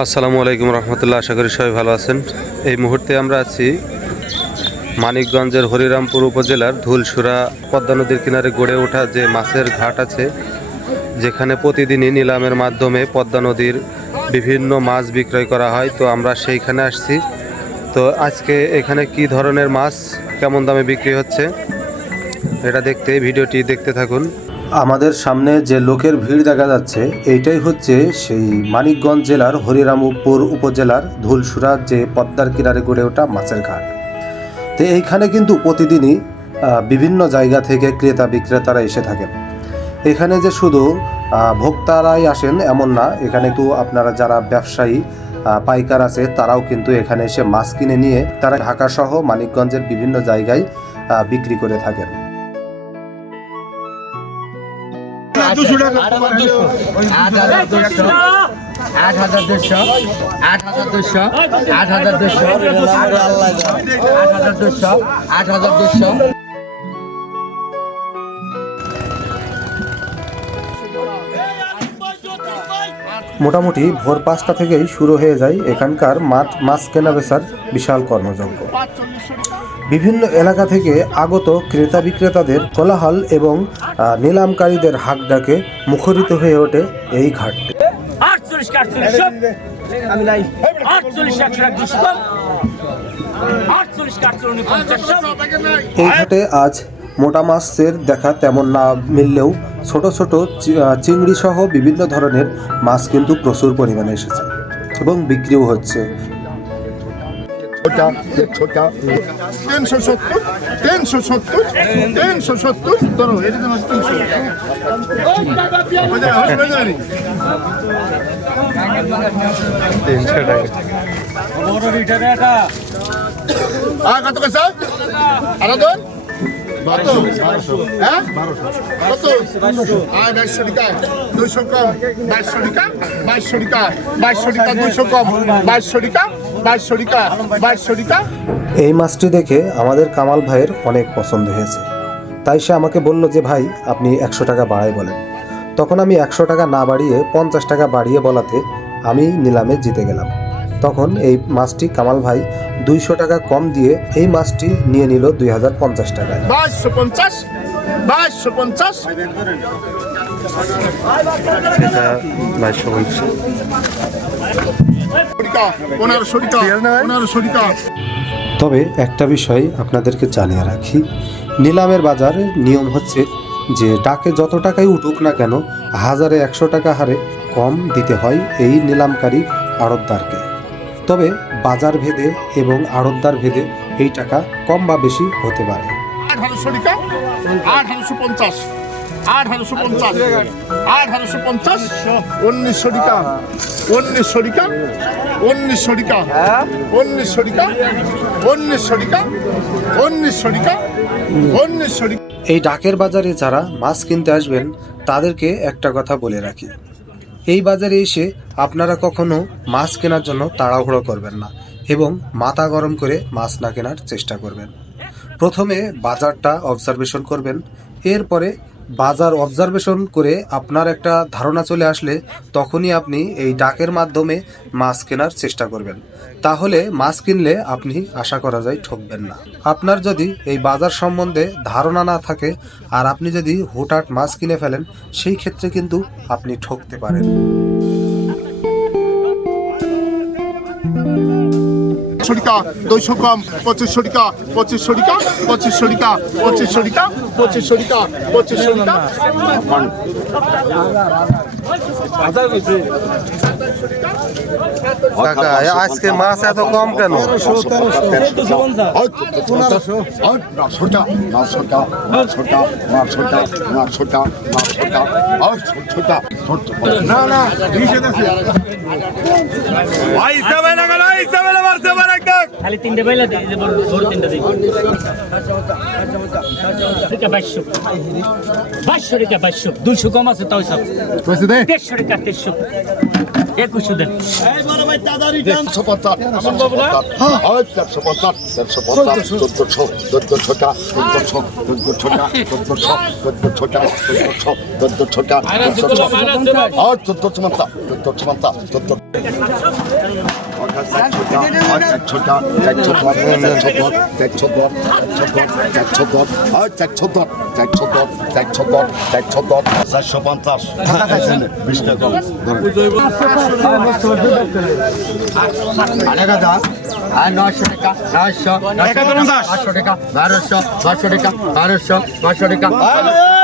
আসসালামু আলাইকুম রহমতুল্লাহ, আশা করি সবাই ভালো আছেন। এই মুহূর্তে আমরা আছি মানিকগঞ্জের হরিরামপুর উপজেলার ধুলসুরা পদ্মা নদীর কিনারে গড়ে ওঠা যে মাছের ঘাট আছে, যেখানে প্রতিদিনই নিলামের মাধ্যমে পদ্মা নদীর বিভিন্ন মাছ বিক্রয় করা হয়। তো আমরা সেইখানে আসছি। তো আজকে এখানে কি ধরনের মাছ, কেমন দামে বিক্রি হচ্ছে, এটা দেখতে, ভিডিওটি দেখতে থাকুন। আমাদের সামনে যে লোকের ভিড় দেখা যাচ্ছে, এইটাই হচ্ছে সেই মানিকগঞ্জ জেলার হরিরামপুর উপজেলার ধুলসুরা যে পদ্মার কিনারে গড়ে ওঠা মাছের ঘাট। তো এইখানে কিন্তু প্রতিদিনই বিভিন্ন জায়গা থেকে ক্রেতা বিক্রেতারা এসে থাকেন। এখানে যে শুধু ভোক্তারাই আসেন এমন না, এখানে তো আপনারা যারা ব্যবসায়ী পাইকার আছে, তারাও কিন্তু এখানে এসে মাছ কিনে নিয়ে তারা ঢাকা সহ মানিকগঞ্জের বিভিন্ন জায়গায় বিক্রি করে থাকেন। দুশো টাকা। আট হাজার দুশো। আট হাজার দুশো। আট হাজার দুশো। আট হাজার দুশো। আট হাজার দুশো। আট হাজার দুশো। মোটামুটি ভোর পাঁচটা থেকেই শুরু হয়ে যায় এখানকার মাঠ মাছ কেনা বেচার বিশাল কর্মযজ্ঞ। বিভিন্ন এলাকা থেকে আগত ক্রেতা বিক্রেতাদের কোলাহল এবং নিলামকারীদের হাক ডাকে মুখরিত হয়ে ওঠে এই ঘাটটি এই ঘাটে আজ মোটা মাছের দেখা তেমন না মিললেও ছোট ছোট চিংড়ি সহ বিভিন্ন ধরনের মাছ কিন্তু প্রচুর পরিমাণে এসেছে এবং বিক্রিও হচ্ছে। তিনশো সত্তর তিনশো সত্তর তিনশো সত্তর আর কত কইছ আরও হ্যাঁ? এই মাছটি দেখে আমাদের কামাল ভাইয়ের অনেক পছন্দ হয়েছে। তাই সে আমাকে বলল যে, ভাই, আপনি একশো টাকা বাড়াই বলেন। তখন আমি একশো টাকা না বাড়িয়ে পঞ্চাশ টাকা বাড়িয়ে বলাতে আমি নিলামে জিতে গেলাম। তখন এই মাছটি কামাল ভাই দুইশো টাকা কম দিয়ে এই মাছটি নিয়ে নিল দুই হাজার পঞ্চাশ টাকায়। বাইশশো পঞ্চাশ বাইশশো পঞ্চাশ। তবে একটা বিষয় আপনাদেরকে জানিয়ে রাখি নিলামের বাজারের নিয়ম হচ্ছে যে ডাকে যত টাকাই উঠুক না কেন হাজারে একশো টাকা হারে কম দিতে হয় এই নিলামকারী আড়তদারকে। তবে বাজার ভেদে এবং আড়তদার ভেদে এই টাকা কম বা বেশি হতে পারে। আঠারোশো টাকা আঠারোশো পঞ্চাশ। আঠারোশো পঞ্চাশ। আঠারোশো পঞ্চাশ? উনিশশো টাকা উনিশশো টাকা উনিশশো টাকা উনিশশো টাকা উনিশশো টাকা উনিশশো টাকা উনিশশো টাকা এই ডাকের বাজারে যারা মাছ কিনতে আসবেন তাদেরকে একটা কথা বলে রাখি। এই বাজারে এসে আপনারা কখনো মাছ কেনার জন্য তাড়াহুড়ো করবেন না এবং মাথা গরম করে মাছ না কেনার চেষ্টা করবেন। প্রথমে বাজারটা অবজারভেশন করবেন, এরপরে বাজার অবজারভেশন করে আপনার একটা ধারণা চলে আসলে তখনই আপনি এই ডাকের মাধ্যমে মাছ কেনার চেষ্টা করবেন। তাহলে মাছ কিনলে আপনি আশা করা যায় ঠকবেন না। আপনার যদি এই বাজার সম্বন্ধে ধারণা না থাকে আর আপনি যদি হুটহাট মাছ কিনে ফেলেন, সেই ক্ষেত্রে কিন্তু আপনি ঠকতে পারেন। পঁচিশশো টাকা দুইশো কম পঁচিশশো টাকা পঁচিশশো টাকা পঁচিশশো টাকা পঁচিশশো টাকা পঁচিশশো টাকা পঁচিশশো টাকা। কাকা আজকে মাছ এত কম কেন? খালি তিনটে বাইলা দিই যে বড় বড় তিনটে দিই। টাকা বাইশশো বাইশশো টাকা বাইশশো দুইশো কম আছে তাও সব। দেড়শো টাকা দেড়শো। একুশশো দেন। দেড়শো পঞ্চাশ দেড়শো পঞ্চাশ দেড়শো পঞ্চাশ চোদ্দশো চোদ্দশো টাকা চোদ্দশো চোদ্দশো টাকা চোদ্দশো চোদ্দশো টাকা চোদ্দশো চোদ্দশো টাকা চোদ্দশো চোদ্দশো পঞ্চাশ চোদ্দশো পঞ্চাশ চোদ্দশো। চারশো পঞ্চাশ বিশ টাকা নয়শো টাকা নয়শো টাকা বারোশো বারোশো টাকা বারোশো বারোশো টাকা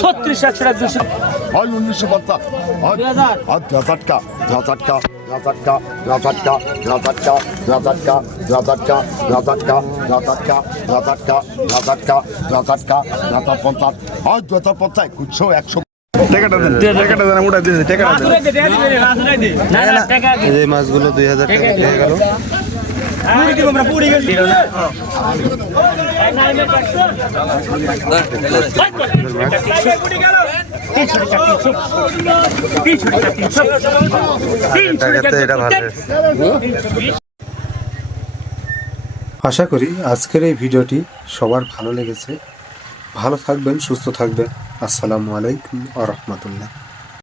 ছত্রিশ একশো টাকা দুশো হয় উনিশশো হয় পঞ্চাশ হয় পঞ্চাশ কুচ্ছো একশো এই যে মাছগুলো দুই হাজার টাকা আশা করি আজকের এই ভিডিওটি সবার ভালো লেগেছে। ভালো থাকবেন, সুস্থ থাকবেন। আসসালামু আলাইকুম আ রহমতুল্লাহ।